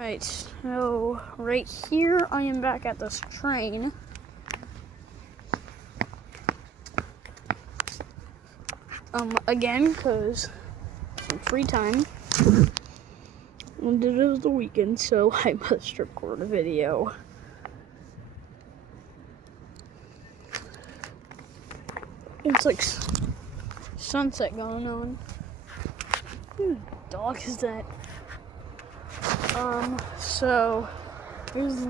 Right, so right here I am back at this train. Again, because some free time. And it is the weekend, so I must record a video. It's like sunset going on. Whose dog is that? So it was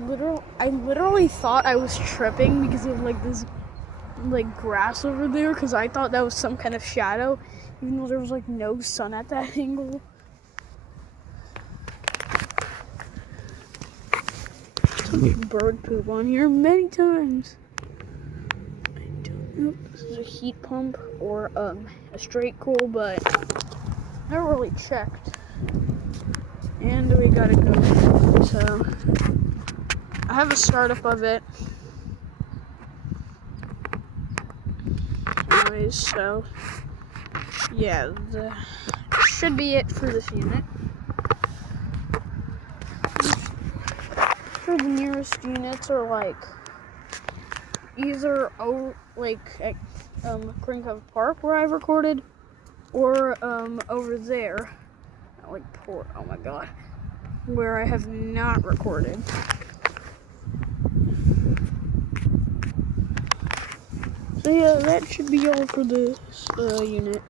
I literally thought I was tripping because of like this like grass over there, because I thought that was some kind of shadow, even though there was like no sun at that angle. Some bird poop on here many times. I don't know if this is a heat pump or a straight cool, but I never really checked. And we gotta go. So I have a startup of it. Anyways, so yeah, that should be it for this unit. For the nearest units are like either at Green Cove Park where I recorded, or over there at like Port. Oh my god, where I have not recorded. So yeah, that should be all for this unit.